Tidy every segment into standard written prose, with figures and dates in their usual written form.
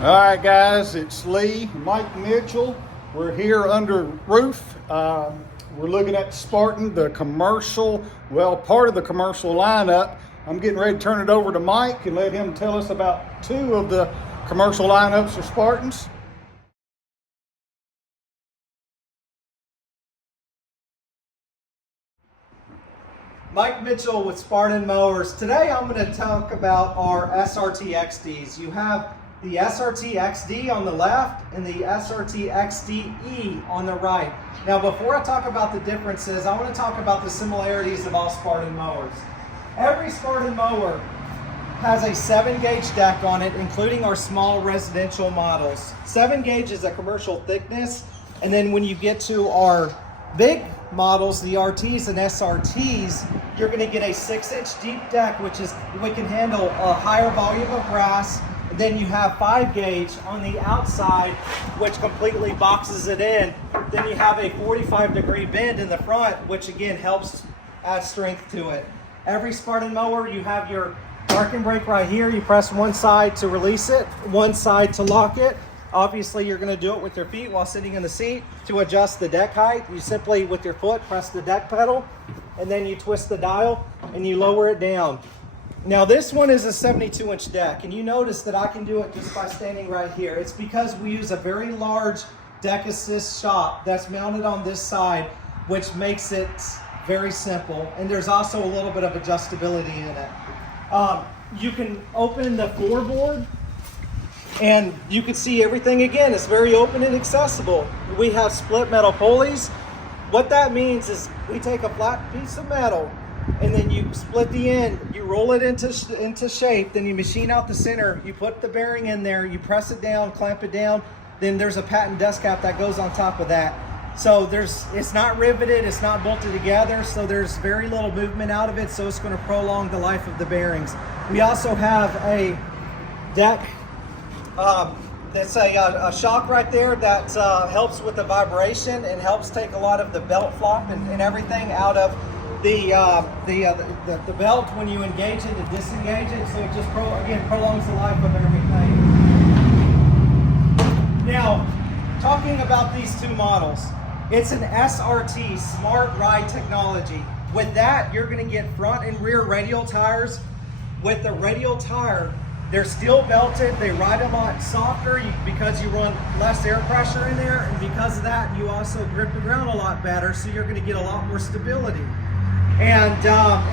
All right, guys, it's Lee, Mike Mitchell. We're here under roof. We're looking at Spartan, the commercial, well, part of the commercial lineup. I'm getting ready to turn it over to Mike and let him tell us about two of the commercial lineups for Spartans. Mike Mitchell with Spartan Mowers. Today I'm going to talk about our SRT-XDs. You have the SRT-XD on the left and the SRT-XDe on the right. Now before I talk about the differences, I want to talk about the similarities of all Spartan mowers. Every Spartan mower has a 7-gauge deck on it, including our small residential models. 7 gauge is a commercial thickness, and then when you get to our big models, the RTs and SRTs, you're going to get a 6-inch deep deck, which can handle a higher volume of grass. And then you have 5 gauge on the outside, which completely boxes it in. Then you have a 45-degree bend in the front, which again helps add strength to it. Every Spartan mower, you have your parking brake right here. You press one side to release it, one side to lock it. Obviously, you're going to do it with your feet while sitting in the seat. To adjust the deck height, you simply, with your foot, press the deck pedal, and then you twist the dial, and you lower it down. Now, this one is a 72-inch deck, and you notice that I can do it just by standing right here. It's because we use a very large deck assist shop that's mounted on this side, which makes it very simple, and there's also a little bit of adjustability in it. You can open the floorboard, and you can see everything again. It's very open and accessible. We have split metal pulleys. What that means is we take a flat piece of metal and then you split the end, you roll it into shape, then you machine out the center, you put the bearing in there, you press it down, clamp it down, then there's a patent dust cap that goes on top of that. So it's not riveted, it's not bolted together, so there's very little movement out of it, so it's going to prolong the life of the bearings. We also have a deck that's a shock right there that helps with the vibration and helps take a lot of the belt flop and everything out of the belt when you engage it and disengage it. So it just prolongs the life of everything. Now, talking about these two models, it's an SRT, Smart Ride Technology. With that, you're going to get front and rear radial tires. With the radial tire, they're steel belted, they ride a lot softer because you run less air pressure in there, and because of that, you also grip the ground a lot better, so you're going to get a lot more stability. And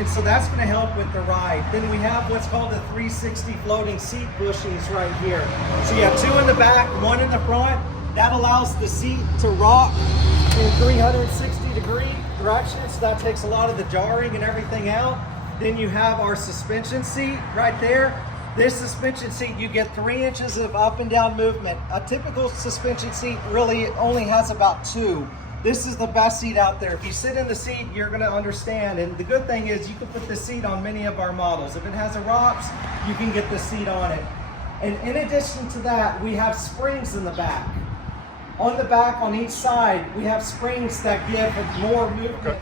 so that's going to help with the ride. Then we have what's called a 360 floating seat bushings right here. So you have 2 in the back, 1 in the front. That allows the seat to rock in 360-degree direction, so that takes a lot of the jarring and everything out. Then you have our suspension seat right there. This suspension seat, you get 3 inches of up and down movement. A typical suspension seat really only has about 2. This is the best seat out there. If you sit in the seat, you're gonna understand. And the good thing is you can put this seat on many of our models. If it has a ROPS, you can get the seat on it. And in addition to that, we have springs in the back. On the back, on each side, we have springs that give more movement. Okay.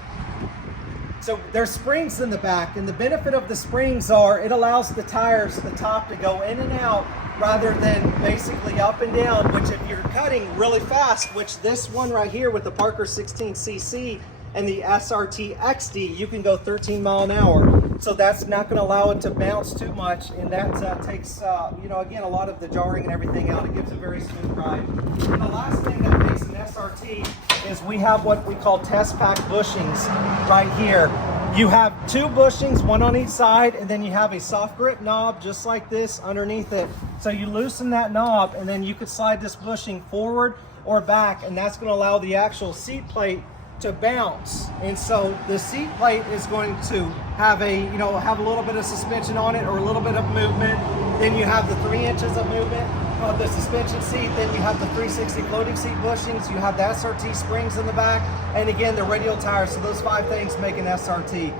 So there's springs in the back, and the benefit of the springs are it allows the tires, the top, to go in and out rather than basically up and down, which if you're cutting really fast, which this one right here with the Parker 16cc and the SRT-XD, you can go 13 miles an hour. So that's not going to allow it to bounce too much, and that takes, again, a lot of the jarring and everything out. It gives a very smooth ride. And the last thing that makes an SRT is we have what we call test pack bushings right here. You have 2 bushings, 1 on each side, and then you have a soft grip knob just like this underneath it. So you loosen that knob, and then you could slide this bushing forward or back, and that's going to allow the actual seat plate to bounce. And so the seat plate is going to have have a little bit of suspension on it or a little bit of movement. Then you have the 3 inches of movement of the suspension seat. Then you have the 360 floating seat bushings. You have the SRT springs in the back, and again the radial tires. So those 5 things make an SRT.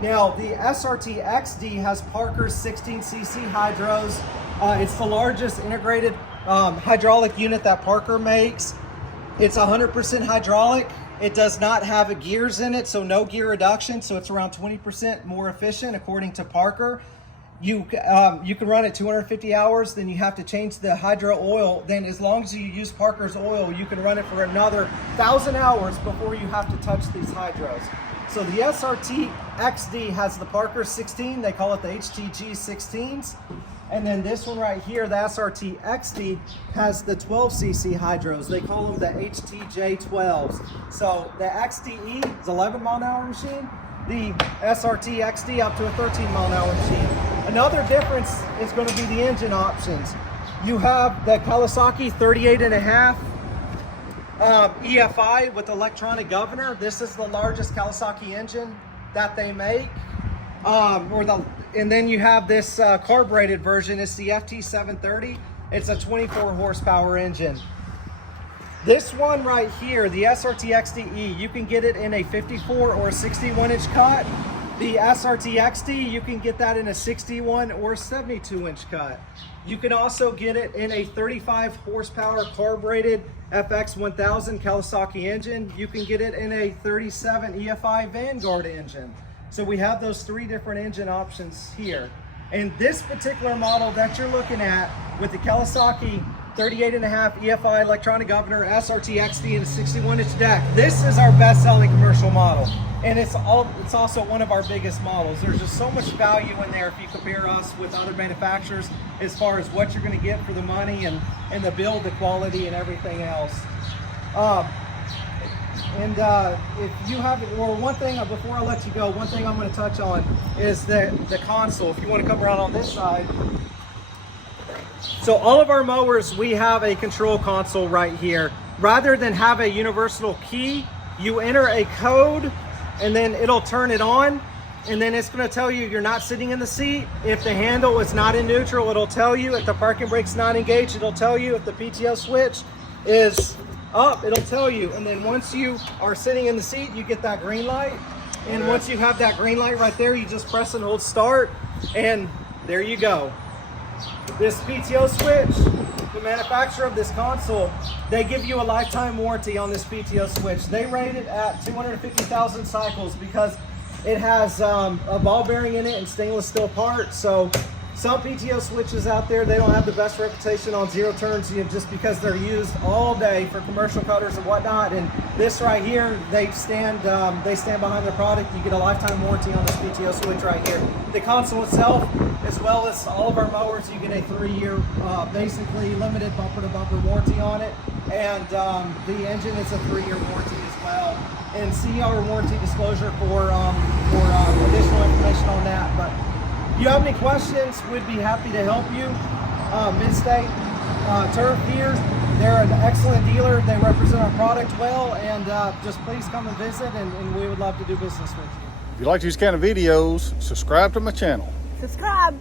Now the SRT-XD has Parker's 16cc hydros. It's the largest integrated hydraulic unit that Parker makes. It's 100% hydraulic. It does not have gears in it, so no gear reduction, so it's around 20% more efficient according to Parker. You can run it 250 hours, then you have to change the hydro oil. Then as long as you use Parker's oil, you can run it for another 1,000 hours before you have to touch these hydros. So the SRT-XD has the Parker 16, they call it the HTG 16s. And then this one right here, the SRT-XD, has the 12cc hydros. They call them the HTJ 12s. So the XDE is 11 mile an hour machine. The SRT-XD up to a 13 mile an hour machine. Another difference is going to be the engine options. You have the Kawasaki 38.5 EFI with electronic governor. This is the largest Kawasaki engine that they make. And then you have this carbureted version. It's the FT730. It's a 24 horsepower engine. This one right here, the SRT-XDe, you can get it in a 54 or 61 inch cut. The SRT-XD, you can get that in a 61 or 72 inch cut. You can also get it in a 35 horsepower carbureted FX1000 Kawasaki engine. You can get it in a 37 EFI Vanguard engine. So we have those three different engine options here. And this particular model that you're looking at with the Kawasaki 38.5 EFI electronic governor, SRT-XD, and a 61 inch deck, this is our best selling commercial model. And it's also one of our biggest models. There's just so much value in there if you compare us with other manufacturers as far as what you're going to get for the money and the build, the quality, and everything else. If you have, or one thing before I let you go, one thing I'm going to touch on is the console. If you want to come around on this side. So all of our mowers, we have a control console right here. Rather than have a universal key, you enter a code and then it'll turn it on, and then it's going to tell you you're not sitting in the seat. If the handle is not in neutral, it'll tell you. If the parking brake's not engaged, it'll tell you. If the PTO switch is up, it'll tell you. And then once you are sitting in the seat, you get that green light. And once you have that green light right there, you just press and hold start, and there you go. This PTO switch, the manufacturer of this console, they give you a lifetime warranty on this PTO switch. They rate it at 250,000 cycles because it has a ball bearing in it and stainless steel parts. So some PTO switches out there, they don't have the best reputation on zero turns, just because they're used all day for commercial cutters and whatnot. And this right here, they stand behind their product. You get a lifetime warranty on this PTO switch right here. The console itself, as well as all of our mowers, you get a 3-year basically limited bumper to bumper warranty on it. And the engine is a 3-year warranty as well. And see our warranty disclosure for additional information on that. But if you have any questions, we'd be happy to help you. Mid-State Turf here, they're an excellent dealer. They represent our product well, and just please come and visit, and we would love to do business with you. If you like these kind of videos, subscribe to my channel. Subscribe.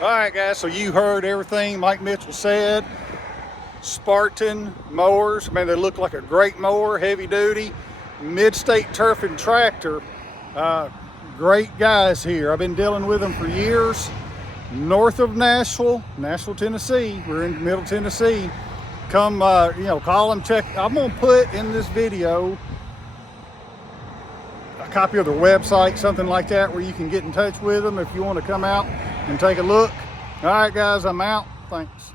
All right, guys, so you heard everything Mike Mitchell said. Spartan mowers, I mean, they look like a great mower, heavy duty, Mid-State Turf and Tractor. Great guys here. I've been dealing with them for years. North of Nashville, Tennessee. We're in Middle Tennessee. Come, call them, check. I'm gonna put in this video a copy of their website, something like that, where you can get in touch with them if you want to come out and take a look. All right, guys, I'm out. Thanks.